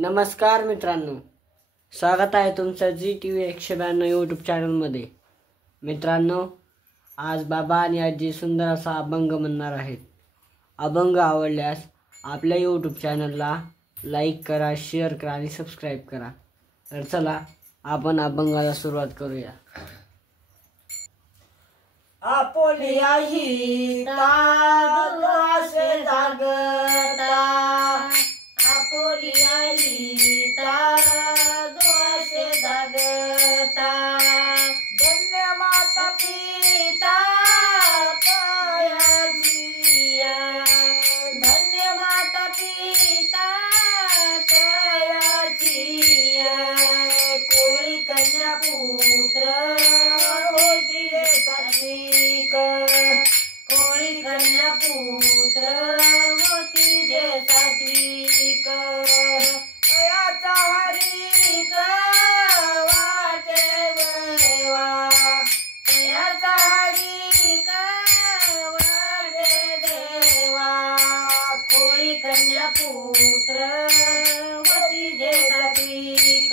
नमस्कार मित्रांनो, स्वागत आहे तुमचं GTV 192 यूट्यूब चॅनलमध्ये। मित्रांनो, आज बाबा आणि आजी सुंदर असा अभंग म्हणणार आहेत। अभंग आवडल्यास आपल्या यूट्यूब चॅनलला लाईक करा, शेअर करा आणि सबस्क्राईब करा। तर चला आपण अभंगाला सुरुवात करूया। आपोली आई तासे जागता, आपोली आई तासे जागता, धन्य माता पिता कयाचिया, धन्य माता पिता कयाचिया, कोळी कन्या पुत्र कोळी कन्या पुत्र होती जे सात्विक, याचा हरिक वाटे देवा, याचा हरिक वाटे देवा, कोळी कन्या पुत्र होती जे सात्विक,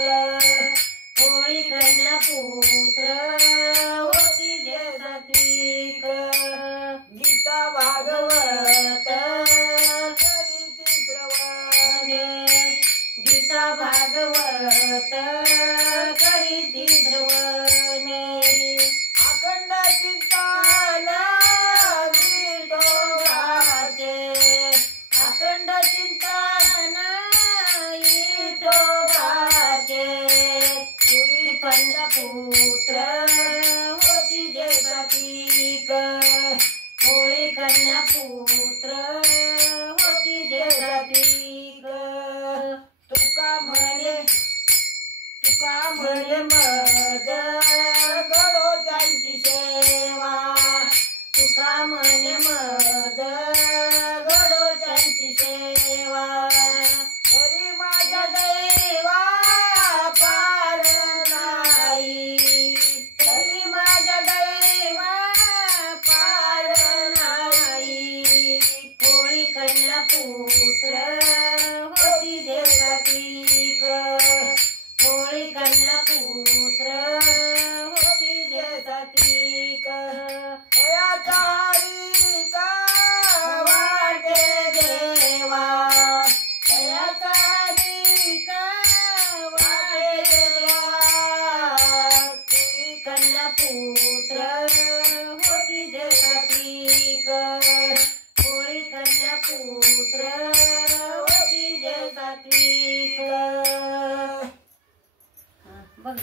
कोळी कन्या पुत्र होती जे सात्विक, गीता भागवत करीती श्रवणे, गीता भागवत करीती श्रवणे, अखंड चिंतन विठोबाचे, अखंड चिंतन विठोबाचे, कोळी कन्या पुत्र होती जे सात्विक, कोळी कन्या पुत्र होती जे सात्विक, तुका म्हणे मज घडो त्यांची सेवा, तुका म्हणे मज घडो त्यांची सेवा, तरी माझ्या देवा पार नाही, तरी माझ्या देवा पार नाही, कोळी कन्या पुत्र होती जे सात्विक, कोळी कन्या पुत्र होती जे सात्विक, याचा हरिक वाटे देवा, याचा हरिक वाटे देवा, कोळी कन्या पुत्र होती जे सात्विक, कोळी कन्या पुत्र होती जे सात्विक। बघ